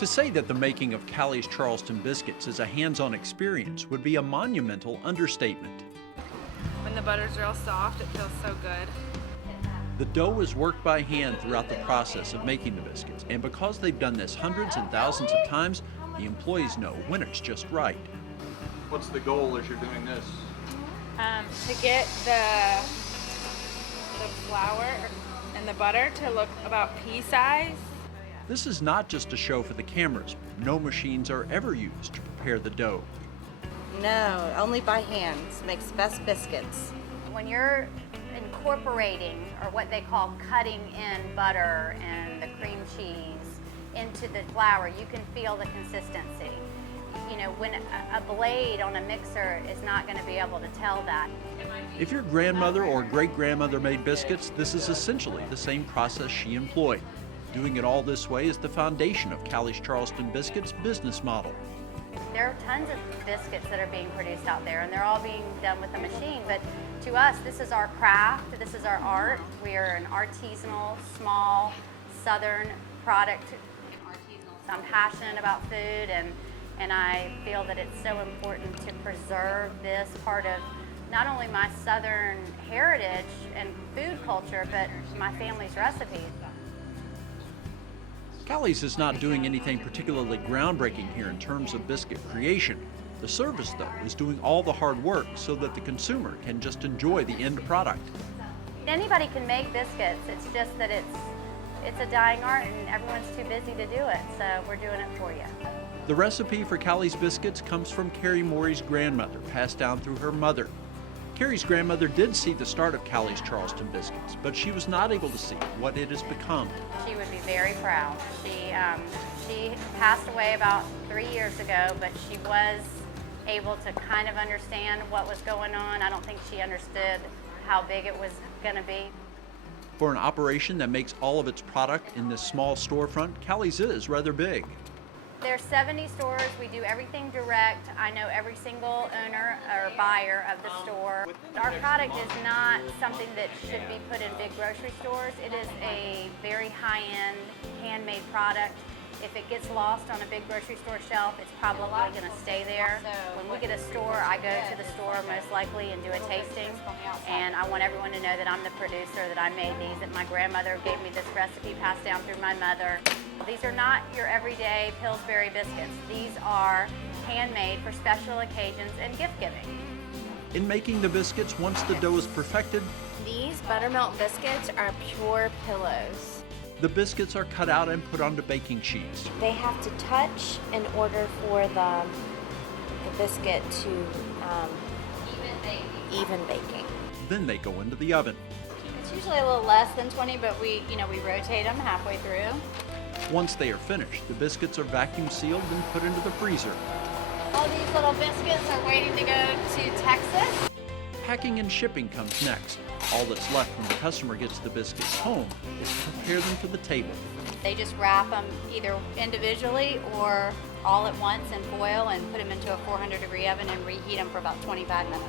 To say that the making of Callie's Charleston Biscuits is a hands-on experience would be a monumental understatement. When the butter's real soft, it feels so good. The dough is worked by hand throughout the process of making the biscuits, and because they've done this hundreds and thousands of times, the employees know when it's just right. What's the goal as you're doing this? To get the flour and the butter to look about pea size. This is not just a show for the cameras. No machines are ever used to prepare the dough. No, only by hands makes best biscuits. When you're incorporating, or what they call cutting in butter and the cream cheese into the flour, you can feel the consistency. You know, when a blade on a mixer is not going to be able to tell that. If your grandmother or great-grandmother made biscuits, this is essentially the same process she employed. Doing it all this way is the foundation of Callie's Charleston Biscuits' business model. There are tons of biscuits that are being produced out there, and they're all being done with a machine, but to us, this is our craft, this is our art. We are an artisanal, small, southern product. I'm passionate about food, and I feel that it's so important to preserve this part of not only my southern heritage and food culture, but my family's recipes. Callie's is not doing anything particularly groundbreaking here in terms of biscuit creation. The service, though, is doing all the hard work so that the consumer can just enjoy the end product. Anybody can make biscuits, it's just that it's a dying art and everyone's too busy to do it, so we're doing it for you. The recipe for Callie's Biscuits comes from Carrie Morey's grandmother, passed down through her mother. Carrie's grandmother did see the start of Callie's Charleston Biscuits, but she was not able to see what it has become. She would be very proud. She passed away about 3 years ago, but she was able to kind of understand what was going on. I don't think she understood how big it was going to be. For an operation that makes all of its product in this small storefront, Callie's is rather big. There's 70 stores. We do everything direct. I know every single owner or buyer of the store. Our product is not something that should be put in big grocery stores. It is a very high-end, handmade product. If it gets lost on a big grocery store shelf, it's probably going to stay there. When we get a store, I go to the store most likely and do a tasting. And I want everyone to know that I'm the producer, that I made these, that my grandmother gave me this recipe passed down through my mother. These are not your everyday Pillsbury biscuits. These are handmade for special occasions and gift giving. In making the biscuits, once the dough is perfected, These buttermilk biscuits are pure pillows. the biscuits are cut out and put onto baking sheets. They have to touch in order for the biscuit to even baking. Then they go into the oven. It's usually a little less than 20, but we rotate them halfway through. Once they are finished, the biscuits are vacuum sealed and put into the freezer. All these little biscuits are waiting to go to Texas. Packing and shipping comes next. All that's left when the customer gets the biscuits home is to prepare them for the table. They just wrap them either individually or all at once in foil and put them into a 400-degree oven and reheat them for about 25 minutes.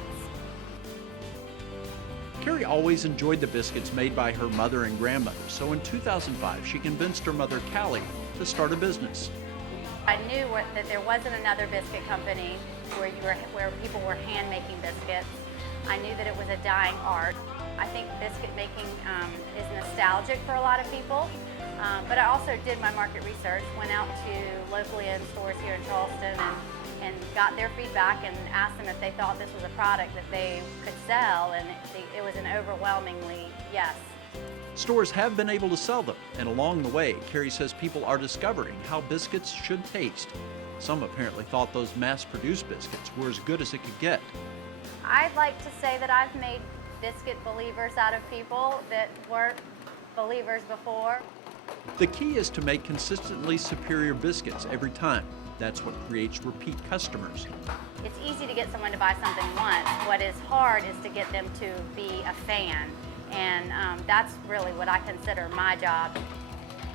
Carrie always enjoyed the biscuits made by her mother and grandmother, so in 2005 she convinced her mother, Callie, to start a business. I knew that there wasn't another biscuit company where people were hand-making biscuits. I knew that it was a dying art. I think biscuit making is nostalgic for a lot of people, but I also did my market research, went out to locally owned stores here in Charleston and got their feedback and asked them if they thought this was a product that they could sell, and it was an overwhelmingly yes. Stores have been able to sell them, and along the way, Carrie says people are discovering how biscuits should taste. Some apparently thought those mass-produced biscuits were as good as it could get. I'd like to say that I've made biscuit believers out of people that weren't believers before. The key is to make consistently superior biscuits every time. That's what creates repeat customers. It's easy to get someone to buy something once. What is hard is to get them to be a fan, and that's really what I consider my job.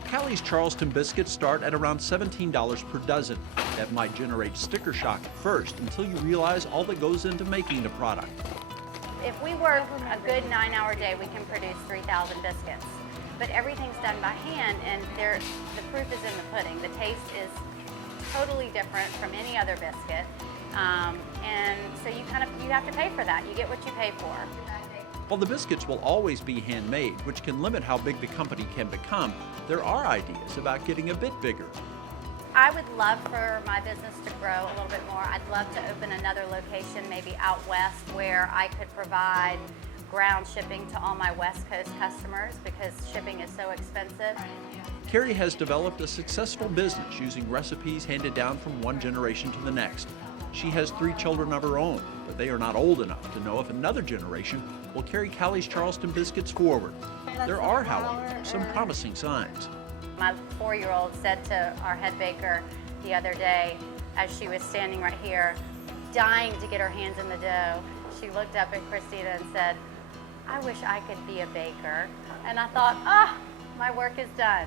Callie's Charleston Biscuits start at around $17 per dozen. That might generate sticker shock at first until you realize all that goes into making the product. If we work a good 9-hour day, we can produce 3,000 biscuits. but everything's done by hand, and the proof is in the pudding. The taste is totally different from any other biscuit, and so you have to pay for that. You get what you pay for. While the biscuits will always be handmade, which can limit how big the company can become, there are ideas about getting a bit bigger. I would love for my business to grow a little bit more. I'd love to open another location, maybe out west, where I could provide ground shipping to all my West Coast customers because shipping is so expensive. Carrie has developed a successful business using recipes handed down from one generation to the next. She has 3 children of her own, but they are not old enough to know if another generation will carry Callie's Charleston Biscuits forward. There are, however, some promising signs. My 4-year-old said to our head baker the other day, as she was standing right here, dying to get her hands in the dough, she looked up at Christina and said, "I wish I could be a baker." And I thought, my work is done.